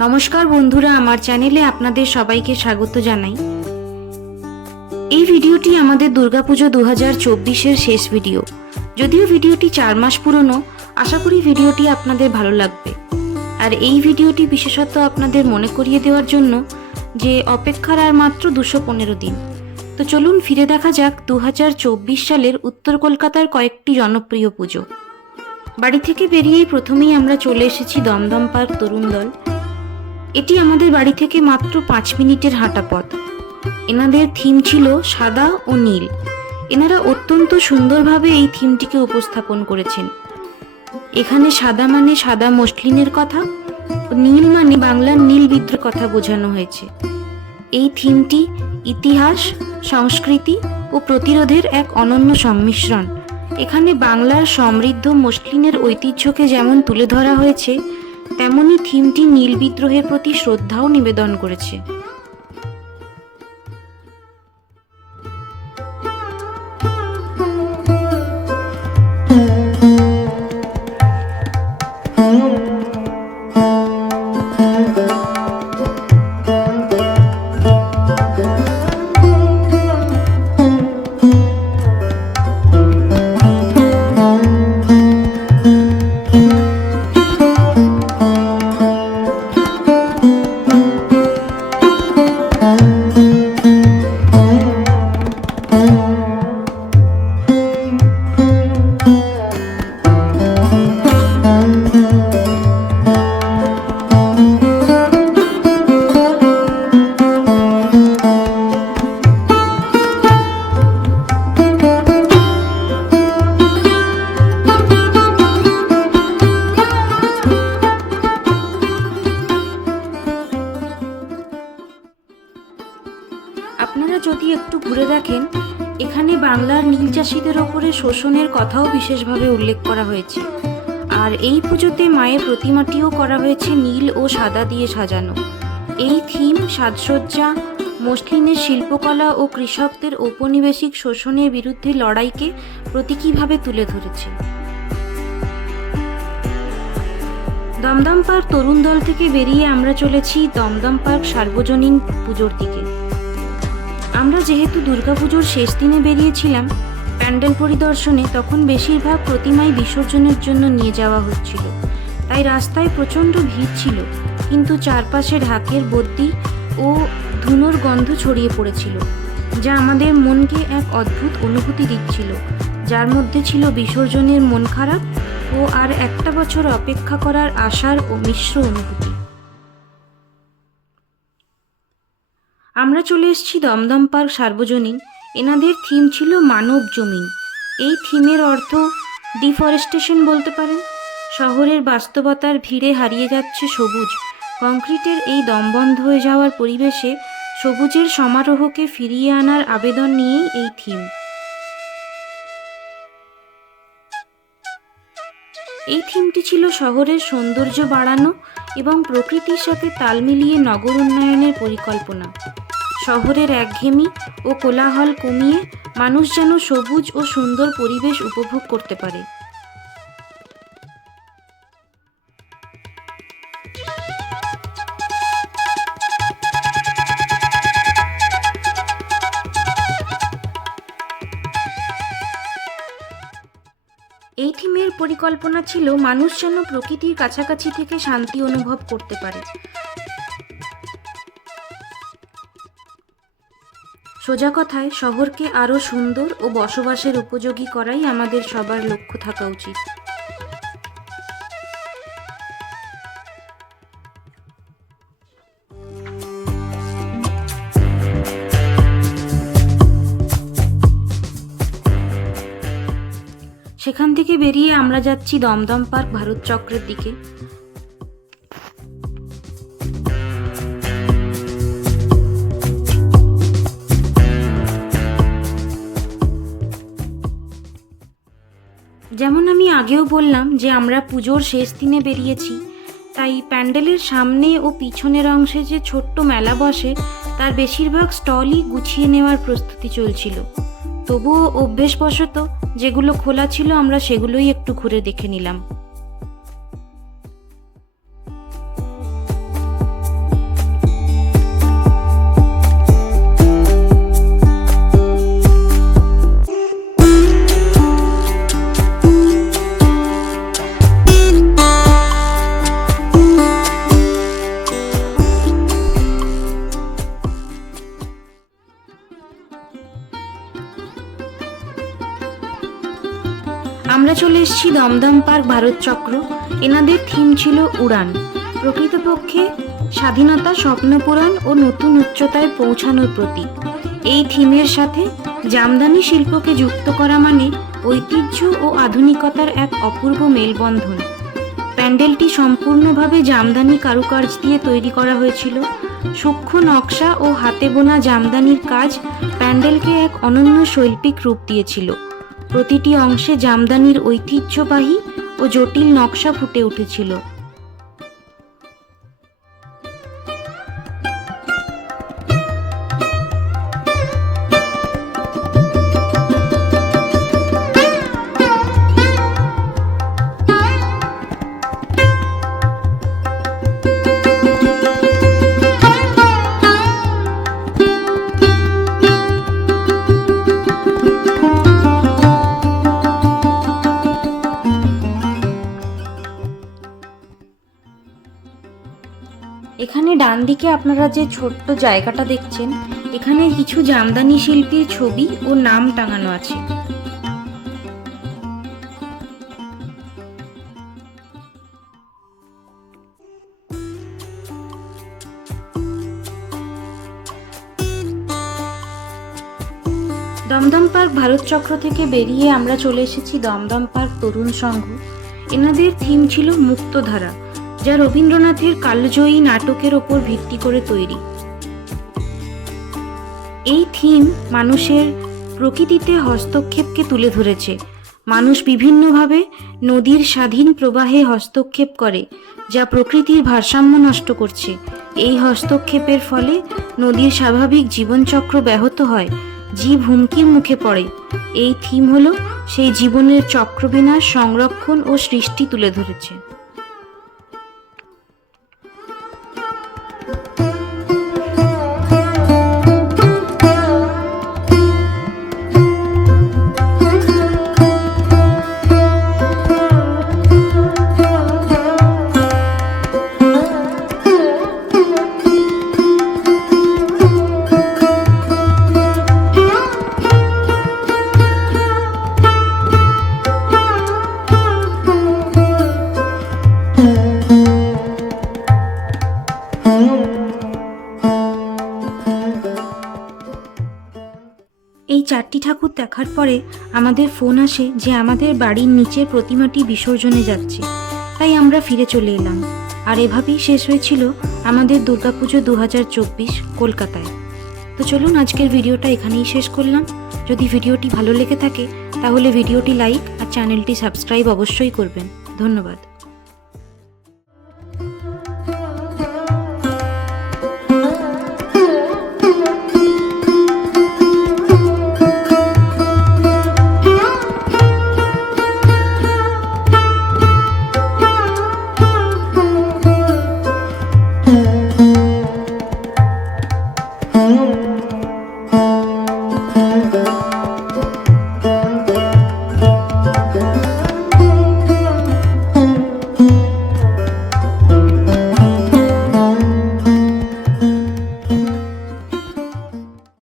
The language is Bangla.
নমস্কার বন্ধুরা, আমার চ্যানেলে আপনাদের সবাইকে স্বাগত জানাই। এই ভিডিওটি আমাদের দুর্গাপুজো 2024-এর শেষ ভিডিও। যদিও ভিডিওটি 4 মাস পুরনো, আশা করি ভিডিওটি আপনাদের ভালো লাগবে। আর এই ভিডিওটি বিশেষত আপনাদের মনে করিয়ে দেওয়ার জন্য যে অপেক্ষার আর মাত্র 215 দিন। তো চলুন ফিরে দেখা যাক 2024 সালের উত্তর কলকাতার কয়েকটি জনপ্রিয় পুজো। বাড়ি থেকে বেরিয়েই প্রথমেই আমরা চলে এসেছি দমদম পার্ক তরুণ দল। এটি আমাদের বাড়ি থেকে মাত্র 5 মিনিটের হাঁটা পথ। এনাদের থিম ছিল সাদা ও নীল। এনারা অত্যন্ত সুন্দরভাবে এই থিমটিকে উপস্থাপন করেছেন। এখানে সাদা মানে সাদা মসলিনের কথা, ও নীল মানে বাংলার নীল বিদ্রোহ কথা বোঝানো হয়েছে। এই থিমটি ইতিহাস, সংস্কৃতি ও প্রতিরোধের এক অনন্য সংমিশ্রণ। এখানে বাংলার সমৃদ্ধ মসলিনের ঐতিহ্যকে যেমন তুলে ধরা হয়েছে, তেমনি থিমটি নীল বিদ্রোহের প্রতি শ্রদ্ধাও নিবেদন করেছে। আপনারা যদি একটু ঘুরে দেখেন, এখানে বাংলার নীল চাষিদের ওপরে শোষণের কথাও বিশেষভাবে উল্লেখ করা হয়েছে। আর এই পুজোতে মায়ের প্রতিমাটিও করা হয়েছে নীল ও সাদা দিয়ে সাজানো। এই থিম সাজসজ্জা, মসলিনের শিল্পকলা ও কৃষকদের ঔপনিবেশিক শোষণের বিরুদ্ধে লড়াইকে প্রতীকীভাবে তুলে ধরেছে। দমদম পার্ক তরুণ দল থেকে বেরিয়ে আমরা চলেছি দমদম পার্ক সার্বজনীন পুজোর দিকে। আমরা যেহেতু দুর্গাপুজোর শেষ দিনে বেরিয়েছিলাম প্যান্ডেল পরিদর্শনে, তখন বেশিরভাগ প্রতিমাই বিসর্জনের জন্য নিয়ে যাওয়া হচ্ছিল। তাই রাস্তায় প্রচণ্ড ভিড় ছিল, কিন্তু চারপাশে ঢাকের বদ্যি ও ধুনোর গন্ধ ছড়িয়ে পড়েছিল, যা আমাদের মনকে এক অদ্ভুত অনুভূতি দিচ্ছিল, যার মধ্যে ছিল বিসর্জনের মন খারাপ ও আর একটা বছর অপেক্ষা করার আশার ও মিশ্র অনুভূতি। আমরা চলে এসেছি দমদম পার্ক সার্বজনীন। এনাদের থিম ছিল মানব জমিন। এই থিমের অর্থ ডিফরেস্টেশন বলতে পারেন। শহরের বাস্তবতার ভিড়ে হারিয়ে যাচ্ছে সবুজ। কংক্রিটের এই দমবন্ধ হয়ে যাওয়ার পরিবেশে সবুজের সমারোহকে ফিরিয়ে আনার আবেদন নিয়েই এই থিম। এই থিমটি ছিল শহরের সৌন্দর্য বাড়ানো এবং প্রকৃতির সাথে তাল মিলিয়ে নগর উন্নয়নের পরিকল্পনা। শহরের একঘেয়েমি ও কোলাহল কমিয়ে মানুষ যেন সবুজ ও সুন্দর পরিবেশ উপভোগ করতে পারে। এই থিমের পরিকল্পনা ছিল মানুষ যেন প্রকৃতির কাছাকাছি থেকে শান্তি অনুভব করতে পারে। সোজা কথায় শহরকে আরও সুন্দর ও বসবাসের উপযোগী করাই আমাদের সবার লক্ষ্য থাকা উচিত। সেখান থেকে বেরিয়ে আমরা যাচ্ছি দমদম পার্ক ভারত চক্রের দিকে। যেমন আমি আগেও বললাম যে আমরা পুজোর শেষ দিনে বেরিয়েছি, তাই প্যান্ডেলের সামনে ও পিছনের অংশে যে ছোট্ট মেলা বসে তার বেশিরভাগ স্টলই গুছিয়ে নেওয়ার প্রস্তুতি চলছিল। তবুও অভ্যেসবশত যেগুলো খোলা ছিল আমরা সেগুলোই একটু ঘুরে দেখে নিলাম। আমরা চলে এসেছি দমদম পার্ক ভারত চক্র। এনাদের থিম ছিল উড়ান। প্রকৃতপক্ষে স্বাধীনতা, স্বপ্নপূরণ ও নতুন উচ্চতায় পৌঁছানোর প্রতীক। এই থিমের সাথে জামদানি শিল্পকে যুক্ত করা মানে ঐতিহ্য ও আধুনিকতার এক অপূর্ব মেলবন্ধন। প্যান্ডেলটি সম্পূর্ণভাবে জামদানি কারুকার্য দিয়ে তৈরি করা হয়েছিল। সূক্ষ্ম নকশা ও হাতে বোনা জামদানির কাজ প্যান্ডেলকে এক অনন্য শৈল্পিক রূপ দিয়েছিল। প্রতিটি অংশে জামদানির ঐতিহ্যবাহী ও জটিল নকশা ফুটে উঠেছিল। এখানে ডান দিকে আপনারা যে ছোট্ট জায়গাটা দেখছেন, এখানে কিছু জামদানি শিল্পীর ছবি ও নাম টাঙানো আছে। দমদম পার্ক ভারত চক্র থেকে বেরিয়ে আমরা চলে এসেছি দমদম পার্ক তরুণ সংঘ। এনাদের থিম ছিল মুক্তধারা, যা রবীন্দ্রনাথের কালজয়ী নাটকের ওপর ভিত্তি করে তৈরি। এই থিম মানুষের প্রকৃতিতে হস্তক্ষেপকে তুলে ধরেছে। মানুষ বিভিন্নভাবে নদীর স্বাধীন প্রবাহে হস্তক্ষেপ করে, যা প্রকৃতির ভারসাম্য নষ্ট করছে। এই হস্তক্ষেপের ফলে নদীর স্বাভাবিক জীবনচক্র ব্যাহত হয়, জীব হুমকির মুখে পড়ে। এই থিম হলো সেই জীবনের চক্রবিনাশ, সংরক্ষণ ও সৃষ্টি তুলে ধরেছে। এই চারটি ঠাকুর দেখার পরে আমাদের ফোন আসে যে আমাদের বাড়ির নিচের প্রতিমাটি বিসর্জনে যাচ্ছে, তাই আমরা ফিরে চলে এলাম। আর এভাবেই শেষ হয়েছিল আমাদের দুর্গাপুজো 2024 কলকাতায়। তো চলুন আজকের ভিডিওটা এখানেই শেষ করলাম। যদি ভিডিওটি ভালো লেগে থাকে তাহলে ভিডিওটি লাইক আর চ্যানেলটি সাবস্ক্রাইব অবশ্যই করবেন। ধন্যবাদ। Mm-hmm.